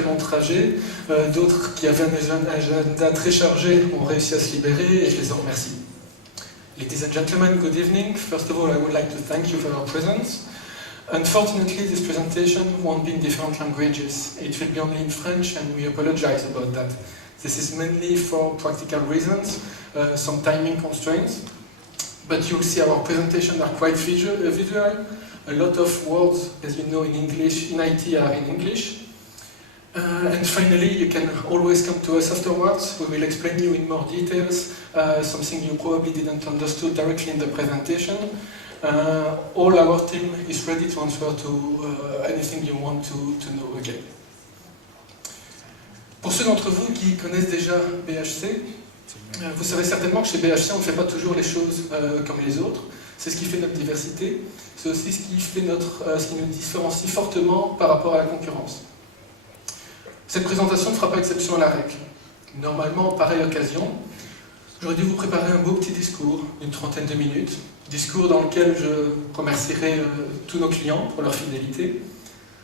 très long trajet, d'autres qui avaient un agenda très chargé ont réussi à se libérer et je les en remercie. Ladies and gentlemen, good evening. First of all, I would like to thank you for your presence. Unfortunately, this presentation won't be in different languages. It will be only in French, and we apologize about that. This is mainly for practical reasons, some timing constraints. But you'll see our presentations are quite visual. A lot of words, as you know, in English, in IT are in English. And finally, you can always come to us afterwards. We will explain you in more details, something you probably didn't understand directly in the presentation. All our team is ready to answer to anything you want to know again. Pour ceux d'entre vous qui connaissent déjà BHC, vous savez certainement que chez BHC, on ne fait pas toujours les choses comme les autres. C'est ce qui fait notre diversité. C'est aussi ce qui nous différencie fortement par rapport à la concurrence. Cette présentation ne fera pas exception à la règle. Normalement, en pareille occasion, j'aurais dû vous préparer un beau petit discours d'une 30aine de minutes. Discours dans lequel je remercierai tous nos clients pour leur fidélité.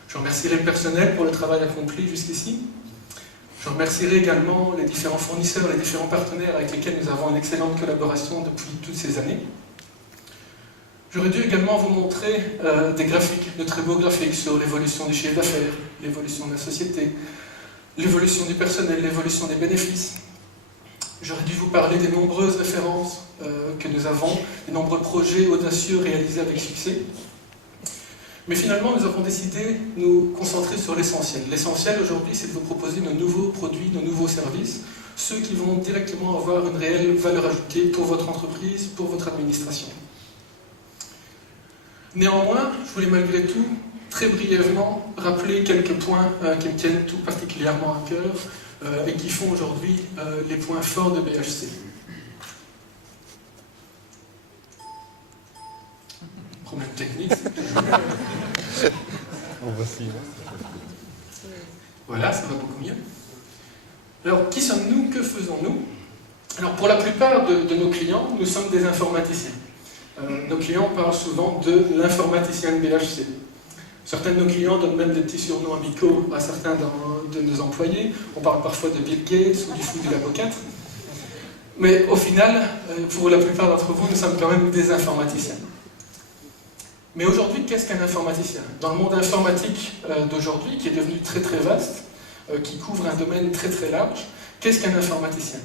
Je remercierai le personnel pour le travail accompli jusqu'ici. Je remercierai également les différents fournisseurs, les différents partenaires avec lesquels nous avons une excellente collaboration depuis toutes ces années. J'aurais dû également vous montrer des graphiques, de très beaux graphiques sur l'évolution du chiffre d'affaires, l'évolution de la société, l'évolution du personnel, l'évolution des bénéfices. J'aurais dû vous parler des nombreuses références que nous avons, des nombreux projets audacieux réalisés avec succès. Mais finalement, nous avons décidé de nous concentrer sur l'essentiel. L'essentiel aujourd'hui, c'est de vous proposer nos nouveaux produits, nos nouveaux services, ceux qui vont directement avoir une réelle valeur ajoutée pour votre entreprise, pour votre administration. Néanmoins, je voulais malgré tout, très brièvement, rappeler quelques points qui me tiennent tout particulièrement à cœur et qui font aujourd'hui les points forts de BHC. Problème technique. Voilà, ça va beaucoup mieux. Alors, qui sommes-nous? Que faisons-nous? Alors, pour la plupart de nos clients, nous sommes des informaticiens. Nos clients parlent souvent de l'informaticien de BHC. Certains de nos clients donnent même des petits surnoms amicaux à certains de nos employés. On parle parfois de Bill Gates ou du fou de l'Abo 4. Mais au final, pour la plupart d'entre vous, nous sommes quand même des informaticiens. Mais aujourd'hui, qu'est-ce qu'un informaticien? Dans le monde informatique d'aujourd'hui, qui est devenu très très vaste, qui couvre un domaine très très large, qu'est-ce qu'un informaticien?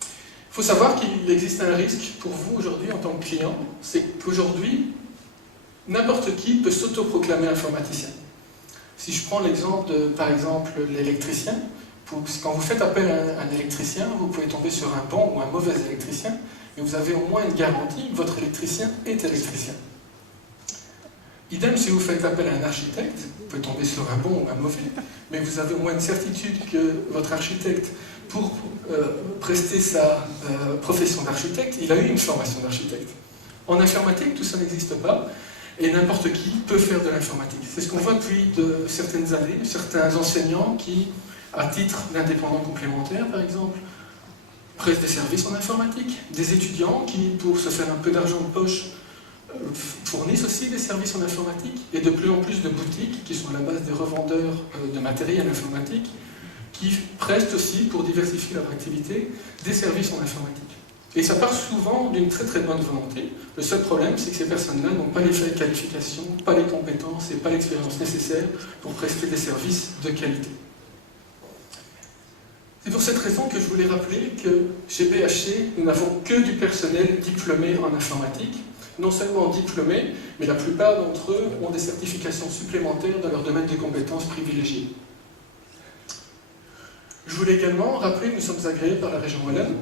Il faut savoir qu'il existe un risque pour vous aujourd'hui en tant que client, c'est qu'aujourd'hui, n'importe qui peut s'autoproclamer informaticien. Si je prends l'exemple de, par exemple, l'électricien, quand vous faites appel à un électricien, vous pouvez tomber sur un bon ou un mauvais électricien, mais vous avez au moins une garantie que votre électricien est électricien. Idem, si vous faites appel à un architecte, vous pouvez tomber sur un bon ou un mauvais, mais vous avez au moins une certitude que votre architecte, pour prester sa profession d'architecte, il a eu une formation d'architecte. En informatique, tout ça n'existe pas, et n'importe qui peut faire de l'informatique. C'est ce qu'on voit depuis de certaines années, certains enseignants qui, à titre d'indépendants complémentaires par exemple, prestent des services en informatique, des étudiants qui, pour se faire un peu d'argent de poche, fournissent aussi des services en informatique, et de plus en plus de boutiques, qui sont à la base des revendeurs de matériel informatique, qui prestent aussi, pour diversifier leur activité, des services en informatique. Et ça part souvent d'une très très bonne volonté. Le seul problème, c'est que ces personnes-là n'ont pas les qualifications, pas les compétences et pas l'expérience nécessaire pour prester des services de qualité. C'est pour cette raison que je voulais rappeler que chez BHC, nous n'avons que du personnel diplômé en informatique. Non seulement diplômés, mais la plupart d'entre eux ont des certifications supplémentaires dans leur domaine de compétences privilégiées. Je voulais également rappeler que nous sommes agréés par la région Wallonne.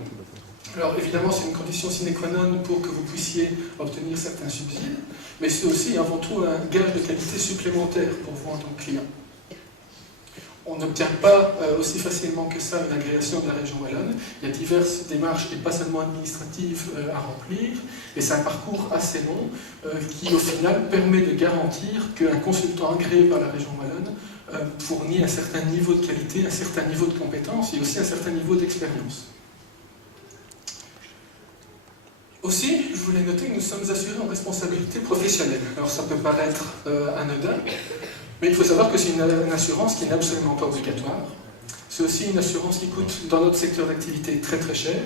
Alors évidemment, c'est une condition sine qua non pour que vous puissiez obtenir certains subsides, mais c'est aussi avant tout un gage de qualité supplémentaire pour vous en tant que client. On n'obtient pas aussi facilement que ça une agréation de la région Wallonne. Il y a diverses démarches, et pas seulement administratives, à remplir, et c'est un parcours assez long qui, au final, permet de garantir qu'un consultant agréé par la région Wallonne fournit un certain niveau de qualité, un certain niveau de compétence et aussi un certain niveau d'expérience. Aussi, je voulais noter que nous sommes assurés en responsabilité professionnelle. Alors ça peut paraître anodin, Mais il faut savoir que c'est une assurance qui n'est absolument pas obligatoire. C'est aussi une assurance qui coûte dans notre secteur d'activité très très cher.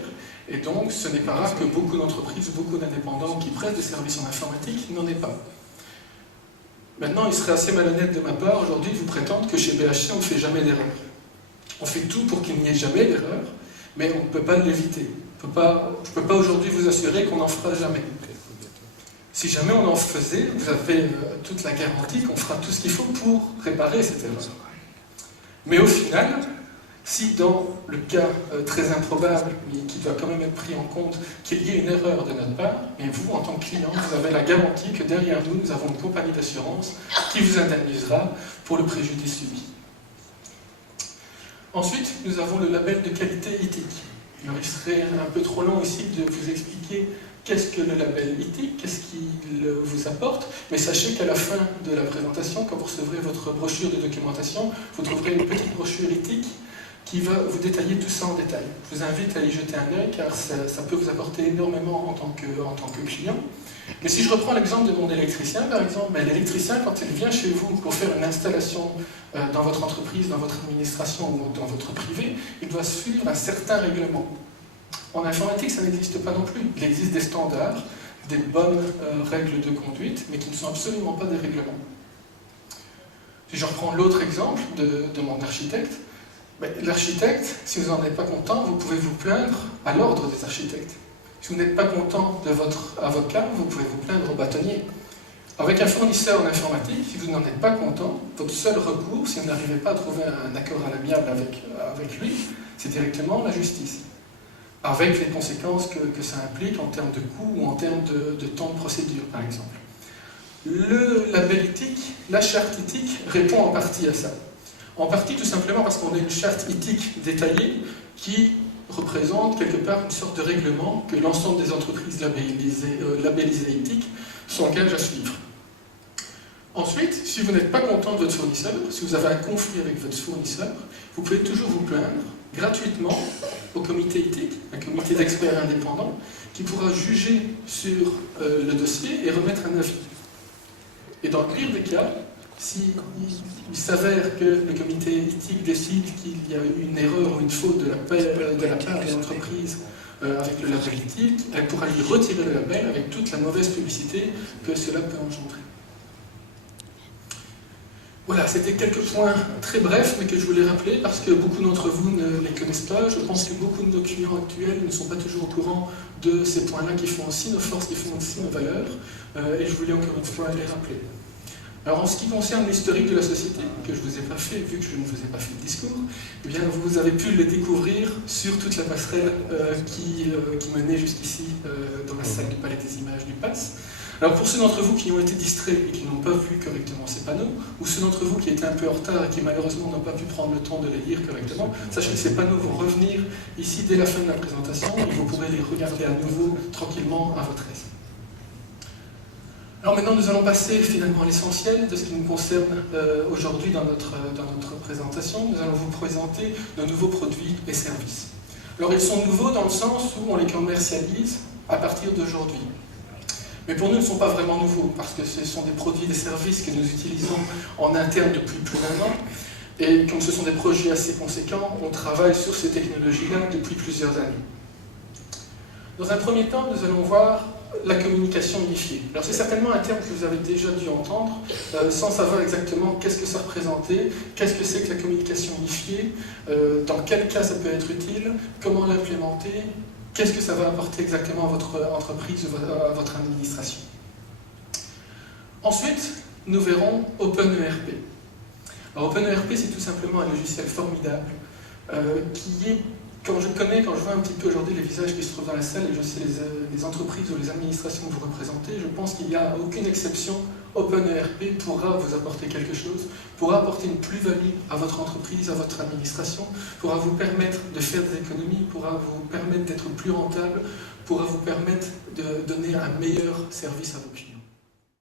Et donc, ce n'est pas rare que beaucoup d'entreprises, beaucoup d'indépendants qui prêtent des services en informatique n'en aient pas. Maintenant, il serait assez malhonnête de ma part aujourd'hui de vous prétendre que chez BHC, on ne fait jamais d'erreur. On fait tout pour qu'il n'y ait jamais d'erreur, mais on ne peut pas l'éviter. Je ne peux pas aujourd'hui vous assurer qu'on n'en fera jamais. Si jamais on en faisait, vous avez toute la garantie qu'on fera tout ce qu'il faut pour réparer cette erreur. Mais au final, si dans le cas très improbable, mais qui doit quand même être pris en compte, qu'il y ait une erreur de notre part, et vous, en tant que client, vous avez la garantie que derrière nous, nous avons une compagnie d'assurance qui vous indemnisera pour le préjudice subi. Ensuite, nous avons le label de qualité éthique. Alors, il serait un peu trop long ici de vous expliquer qu'est-ce que le label éthique, qu'est-ce qu'il vous apporte, mais sachez qu'à la fin de la présentation, quand vous recevrez votre brochure de documentation, vous trouverez une petite brochure éthique qui va vous détailler tout ça en détail. Je vous invite à y jeter un œil, car ça peut vous apporter énormément en tant que client. Mais si je reprends l'exemple de mon électricien, par exemple, l'électricien, quand il vient chez vous pour faire une installation dans votre entreprise, dans votre administration ou dans votre privé, il doit suivre un certain règlement. En informatique, ça n'existe pas non plus. Il existe des standards, des bonnes règles de conduite, mais qui ne sont absolument pas des règlements. Si je reprends l'autre exemple de mon architecte, l'architecte, si vous n'en êtes pas content, vous pouvez vous plaindre à l'ordre des architectes. Si vous n'êtes pas content de votre avocat, vous pouvez vous plaindre au bâtonnier. Avec un fournisseur en informatique, si vous n'en êtes pas content, votre seul recours, si vous n'arrivez pas à trouver un accord à l'amiable avec lui, c'est directement la justice. Avec les conséquences que ça implique en termes de coûts ou en termes de temps de procédure, par exemple. Le label éthique, la charte éthique, répond en partie à ça. En partie tout simplement parce qu'on a une charte éthique détaillée qui représente quelque part une sorte de règlement que l'ensemble des entreprises labellisées éthiques s'engagent à suivre. Ensuite, si vous n'êtes pas content de votre fournisseur, si vous avez un conflit avec votre fournisseur, vous pouvez toujours vous plaindre gratuitement au comité éthique, un comité d'experts indépendants, qui pourra juger sur le dossier et remettre un avis. Et dans le pire des cas, s'il s'avère que le comité éthique décide qu'il y a eu une erreur ou une faute de la part de l'entreprise avec le label éthique, elle pourra lui retirer le label avec toute la mauvaise publicité que cela peut engendrer. Voilà, c'était quelques points très brefs, mais que je voulais rappeler parce que beaucoup d'entre vous ne les connaissent pas. Je pense que beaucoup de nos clients actuels ne sont pas toujours au courant de ces points-là qui font aussi nos forces, qui font aussi nos valeurs, et je voulais encore une fois les rappeler. Alors en ce qui concerne l'historique de la société, que je ne vous ai pas fait, vu que je ne vous ai pas fait de discours, eh bien vous avez pu le découvrir sur toute la passerelle qui menait jusqu'ici dans la salle du Palais des Images du PASS. Alors pour ceux d'entre vous qui ont été distraits et qui n'ont pas vu correctement ces panneaux, ou ceux d'entre vous qui étaient un peu en retard et qui malheureusement n'ont pas pu prendre le temps de les lire correctement, sachez que ces panneaux vont revenir ici dès la fin de la présentation et vous pourrez les regarder à nouveau tranquillement à votre aise. Alors maintenant, nous allons passer finalement à l'essentiel de ce qui nous concerne aujourd'hui dans notre présentation. Nous allons vous présenter nos nouveaux produits et services. Alors ils sont nouveaux dans le sens où on les commercialise à partir d'aujourd'hui. Mais pour nous, ils ne sont pas vraiment nouveaux, parce que ce sont des produits et des services que nous utilisons en interne depuis plus d'1 an. Et comme ce sont des projets assez conséquents, on travaille sur ces technologies-là depuis plusieurs années. Dans un premier temps, nous allons voir la communication unifiée. Alors c'est certainement un terme que vous avez déjà dû entendre, sans savoir exactement qu'est-ce que ça représentait, qu'est-ce que c'est que la communication unifiée, dans quel cas ça peut être utile, comment l'implémenter, qu'est-ce que ça va apporter exactement à votre entreprise ou à votre administration. Ensuite, nous verrons OpenERP. Alors OpenERP, c'est tout simplement un logiciel formidable qui est, quand je vois un petit peu aujourd'hui les visages qui se trouvent dans la salle et je sais les entreprises ou les administrations que vous représentez, je pense qu'il n'y a aucune exception. OpenERP pourra vous apporter quelque chose, pourra apporter une plus-value à votre entreprise, à votre administration, pourra vous permettre de faire des économies, pourra vous permettre d'être plus rentable, pourra vous permettre de donner un meilleur service à vos clients.